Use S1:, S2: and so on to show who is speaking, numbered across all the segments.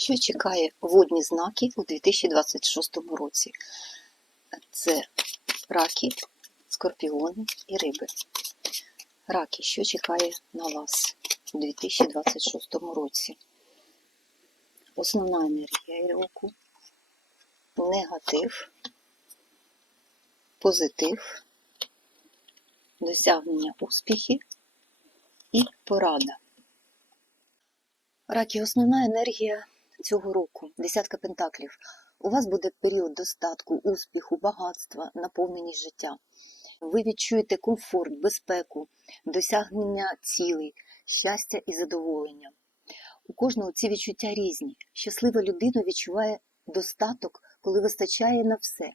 S1: Що чекає водні знаки у 2026 році? Це раки, скорпіони і риби. Раки, що чекає на вас у 2026 році? Основна енергія року, негатив, позитив, досягнення успіхів і порада. Раки, основна енергія цього року, десятка пентаклів. У вас буде період достатку, успіху, багатства, наповненість життя. Ви відчуєте комфорт, безпеку, досягнення цілей, щастя і задоволення. У кожного ці відчуття різні. Щаслива людина відчуває достаток, коли вистачає на все.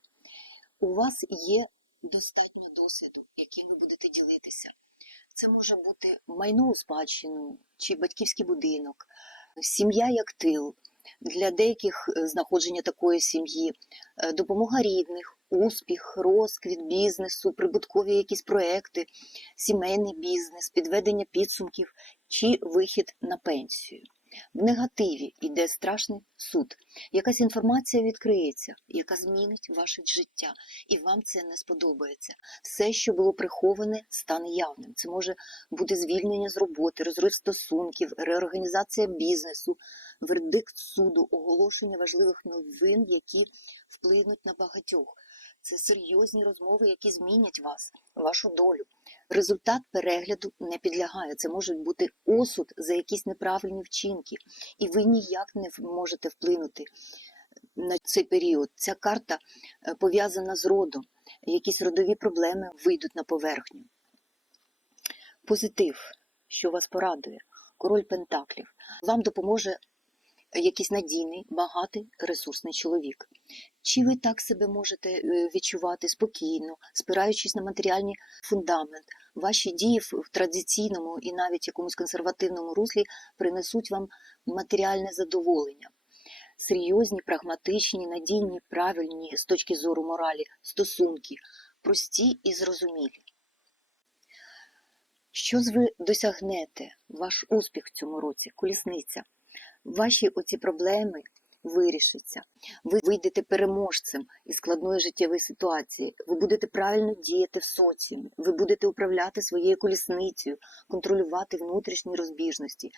S1: У вас є достатньо досвіду, яким ви будете ділитися. Це може бути майно у спадщину чи батьківський будинок, сім'я як тил. Для деяких е, знаходження такої сім'ї, е, допомога рідних, успіх, розквіт бізнесу, прибуткові якісь проекти, сімейний бізнес, підведення підсумків чи вихід на пенсію. В негативі йде страшний суд. Якась інформація відкриється, яка змінить ваше життя, і вам це не сподобається. Все, що було приховане, стане явним. Це може бути звільнення з роботи, розрив стосунків, реорганізація бізнесу, вердикт суду, оголошення важливих новин, які вплинуть на багатьох. Це серйозні розмови, які змінять вас, вашу долю. Результат перегляду не підлягає. Це може бути осуд за якісь неправильні вчинки, і ви ніяк не можете вплинути на цей період. Ця карта е, пов'язана з родом. Якісь родові проблеми вийдуть на поверхню. Позитив, що вас порадує, король Пентаклів, вам допоможе якийсь надійний, багатий, ресурсний чоловік. Чи ви так себе можете е, відчувати спокійно, спираючись на матеріальний фундамент? Ваші дії в в традиційному і навіть якомусь консервативному руслі принесуть вам матеріальне задоволення. Серйозні, прагматичні, надійні, правильні з точки зору моралі стосунки, прості і зрозумілі. Що ж ви досягнете? Ваш успіх в цьому році, колісниця. Ваші оці проблеми вирішаться. Ви вийдете переможцем із складної життєвої ситуації. Ви будете правильно діяти в соціумі. Ви будете управляти своєю колісницею, контролювати внутрішні розбіжності,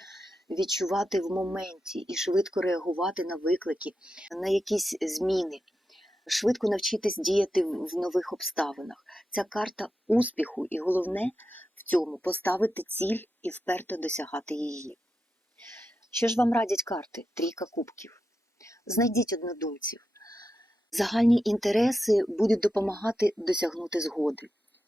S1: відчувати в моменті і швидко реагувати на виклики, на якісь зміни. Швидко навчитись діяти в нових обставинах. Ця карта успіху, і головне в цьому поставити ціль і вперто досягати її. Що ж вам радять карти? Трійка кубків. Знайдіть однодумців. Загальні інтереси будуть допомагати досягнути згоди.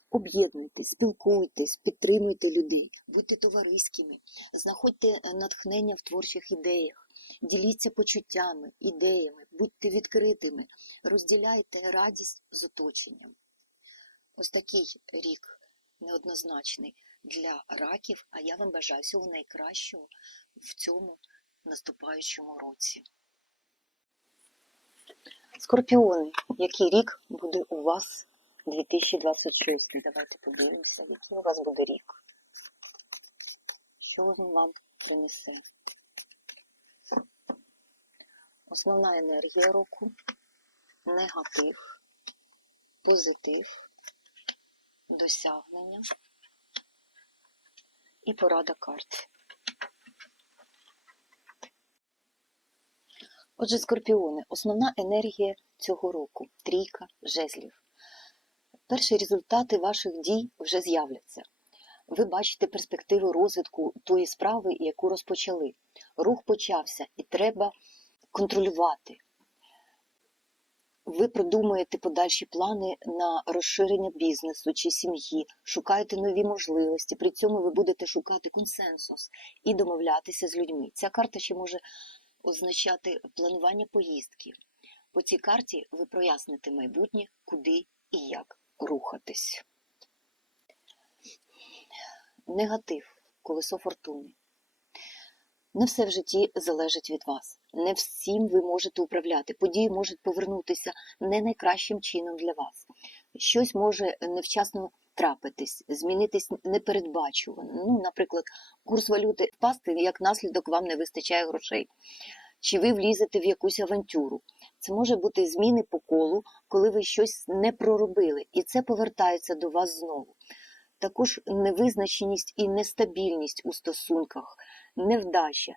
S1: Об'єднуйтесь, спілкуйтесь, підтримуйте людей, будьте товариськими, знаходьте натхнення в творчих ідеях, діліться почуттями, ідеями, будьте відкритими, розділяйте радість з оточенням. Ось такий рік неоднозначний для раків, а я вам бажаю всього найкращого в цьому наступаючому році. Скорпіони, який рік буде у вас 2026? Давайте подивимося, який у вас буде рік. Що він вам принесе? Основна енергія року, негатив, позитив, досягнення і порада карт. Отже, скорпіони, основна енергія цього року трійка жезлів. Перші результати ваших дій вже з'являться. Ви бачите перспективи розвитку тої справи, яку розпочали. Рух почався і треба контролювати. Ви продумуєте подальші плани на розширення бізнесу чи сім'ї, шукаєте нові можливості. При цьому ви будете шукати консенсус і домовлятися з людьми. Ця карта ще може означати планування поїздки. По цій карті ви проясните майбутнє, куди і як рухатись. Негатив, колесо фортуни. Не все в житті залежить від вас. Не всім ви можете управляти. Події можуть повернутися не найкращим чином для вас. Щось може невчасно трапитись, змінитись непередбачувано. Ну, наприклад, курс валюти впасти, як наслідок вам не вистачає грошей. чи ви влізете в якусь авантюру. Це може бути зміни по колу, коли ви щось не проробили, і це повертається до вас знову. Також невизначеність і нестабільність у стосунках, невдача.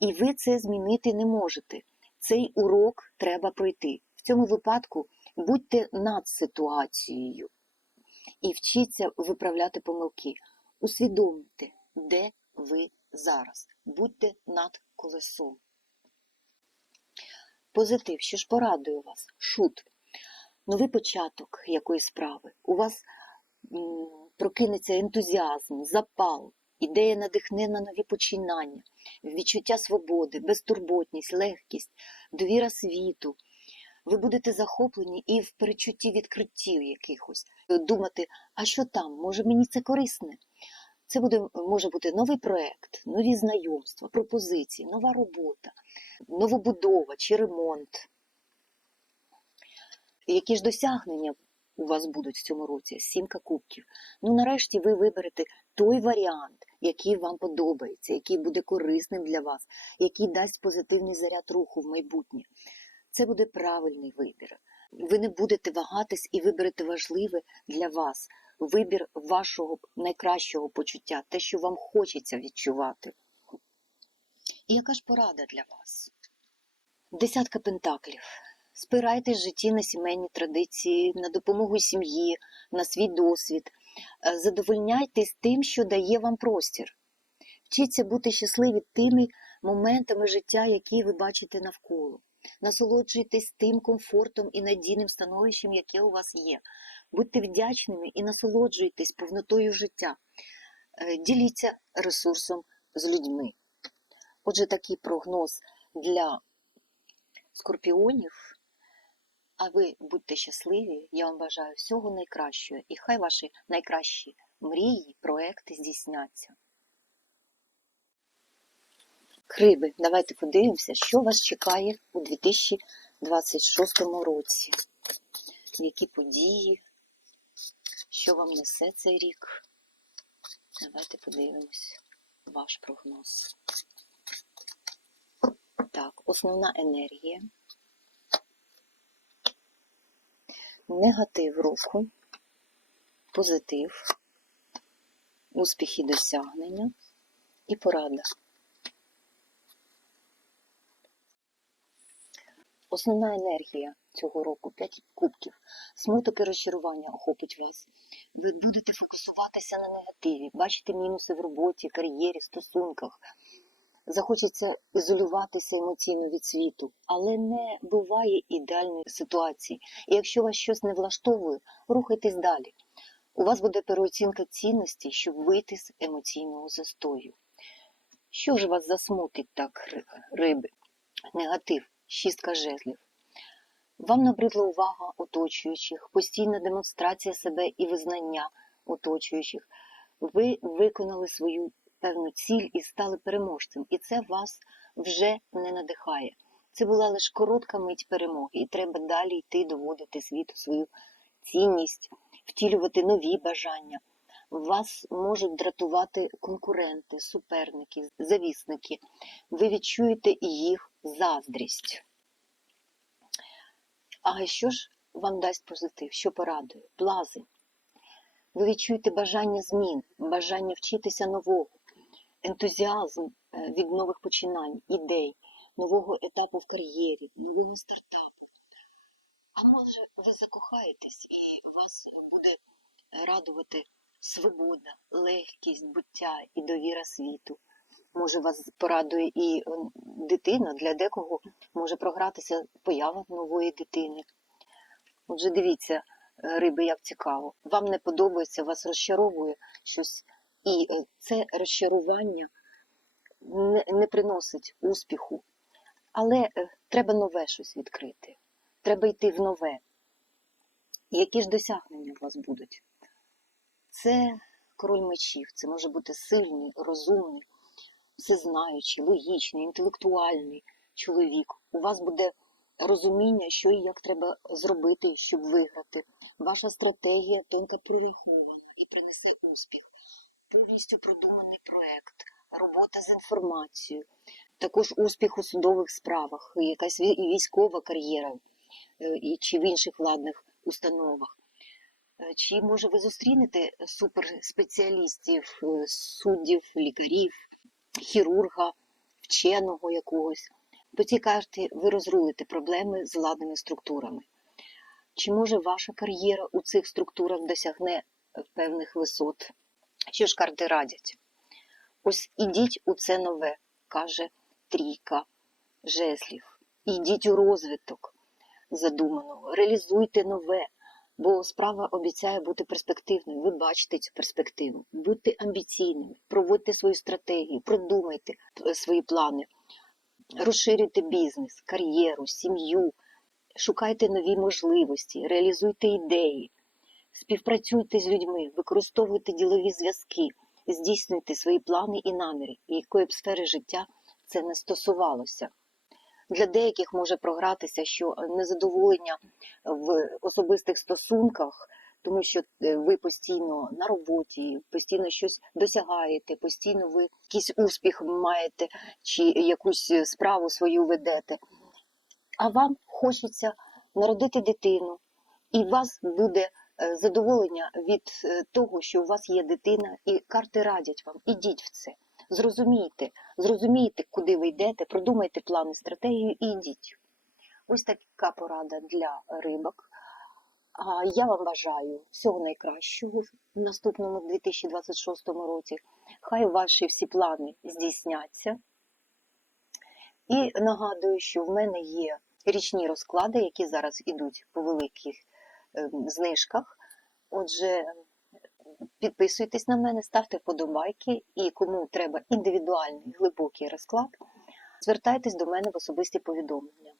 S1: І ви це змінити не можете. Цей урок треба пройти. В цьому випадку будьте над ситуацією і вчіться виправляти помилки. Усвідомте, де ви зараз. Будьте над колесом. Позитив, що ж порадує вас? Шут. Новий початок якоїсь справи. У вас прокинеться ентузіазм, запал, ідея надихне на нові починання, відчуття свободи, безтурботність, легкість, довіра світу. Ви будете захоплені і в перечутті відкриттів якихось. Думати, а що там, може мені це корисне? Це буде, може бути новий проект, нові знайомства, пропозиції, нова робота, новобудова чи ремонт. Які ж досягнення у вас будуть в цьому році? Сімка кубків. Ну, нарешті ви виберете той варіант, який вам подобається, який буде корисним для вас, який дасть позитивний заряд руху в майбутнє. Це буде правильний вибір. Ви не будете вагатись і виберете важливе для вас вибір вашого найкращого почуття, те, що вам хочеться відчувати. І яка ж порада для вас? Десятка пентаклів. Спирайтесь в житті на сімейні традиції, на допомогу сім'ї, на свій досвід. Е, Задовольняйтесь тим, що дає вам простір. Вчіться бути щасливі тими моментами життя, які ви бачите навколо. Насолоджуйтесь тим комфортом і надійним становищем, яке у вас є. Будьте вдячними і насолоджуйтесь повнотою життя. Е, Діліться ресурсом з людьми. Отже, такий прогноз для скорпіонів. А ви будьте щасливі, я вам бажаю всього найкращого, і хай ваші найкращі мрії, проекти здійсняться. Криби, давайте подивимося, що вас чекає у 2026 році. Які події, що вам несе цей рік. Давайте подивимось ваш прогноз. Так, основна енергія. Негатив руху, позитив, успіхи досягнення і порада. Основна енергія цього року 5 кубків. Смуток і розчарування охопить вас. Ви будете фокусуватися на негативі, бачите мінуси в роботі, кар'єрі, стосунках. Захочеться ізолюватися емоційно від світу, але не буває ідеальної ситуації. І якщо вас щось не влаштовує, рухайтесь далі. У вас буде переоцінка цінностей, щоб вийти з емоційного застою. Що ж вас засмутить так, риби? Негатив, шістка жезлів. Вам набридла увага оточуючих, постійна демонстрація себе і визнання оточуючих. Ви виконали свою певну ціль і стали переможцем, і це вас вже не надихає. Це була лише коротка мить перемоги, і треба далі йти, доводити світу свою цінність, втілювати нові бажання. Вас можуть дратувати конкуренти, суперники, завісники. Ви відчуєте їх заздрість. А що ж вам дасть позитив? Що порадує? Плази. Ви відчуєте бажання змін, бажання вчитися нового, ентузіазм е, від нових починань, ідей, нового етапу в кар'єрі, нового стартапу. А може ви закохаєтесь і вас буде радувати свобода, легкість, буття і довіра світу. Може, вас порадує і дитина, для декого може програтися поява нової дитини. Отже, дивіться, е, риби, як цікаво. Вам не подобається, вас розчаровує щось, і е, це розчарування не, не приносить успіху. Але е, треба нове щось відкрити. Треба йти в нове. Які ж досягнення у вас будуть? Це король мечів, це може бути сильний, розумний, всезнаючий, логічний, інтелектуальний чоловік. У вас буде розуміння, що і як треба зробити, щоб виграти. Ваша стратегія тонко прорахована і принесе успіх. Повністю продуманий проект, робота з інформацією, також успіх у судових справах, якась військова кар'єра е, і чи в інших владних установах. Е, Чи може ви зустрінете суперспеціалістів, е, суддів, лікарів, хірурга, вченого якогось? По цій карті ви розрулите проблеми з владними структурами. Чи може ваша кар'єра у цих структурах досягне е, певних висот? Що ж карти радять? Ось ідіть у це нове, каже трійка жезлів. Ідіть у розвиток задуманого, реалізуйте нове, бо справа обіцяє бути перспективною. Ви бачите цю перспективу. Будьте амбіційними, проводьте свою стратегію, продумайте свої плани, розширюйте бізнес, кар'єру, сім'ю, шукайте нові можливості, реалізуйте ідеї, співпрацюйте з людьми, використовуйте ділові зв'язки, здійснюйте свої плани і наміри, якої б сфери життя це не стосувалося. Для деяких може програтися, що незадоволення в особистих стосунках, тому що е, ви постійно на роботі, постійно щось досягаєте, постійно ви якийсь успіх маєте чи якусь справу свою ведете. А вам хочеться народити дитину, і у вас буде е, задоволення від е, того, що у вас є дитина, і карти радять вам, ідіть в це. Зрозумійте, зрозумійте, куди ви йдете, продумайте плани, стратегію і йдіть. Ось така порада для рибок. А я вам бажаю всього найкращого в наступному 2026 році. Хай ваші всі плани здійсняться. І нагадую, що в мене є річні розклади, які зараз ідуть по великих ем, знижках. Отже, підписуйтесь на мене, ставте вподобайки, і кому треба індивідуальний глибокий розклад, звертайтесь до мене в особисті повідомлення.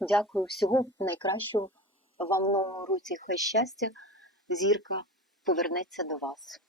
S1: Дякую, всього найкращого вам в новому році. Хай щастя, зірка повернеться до вас.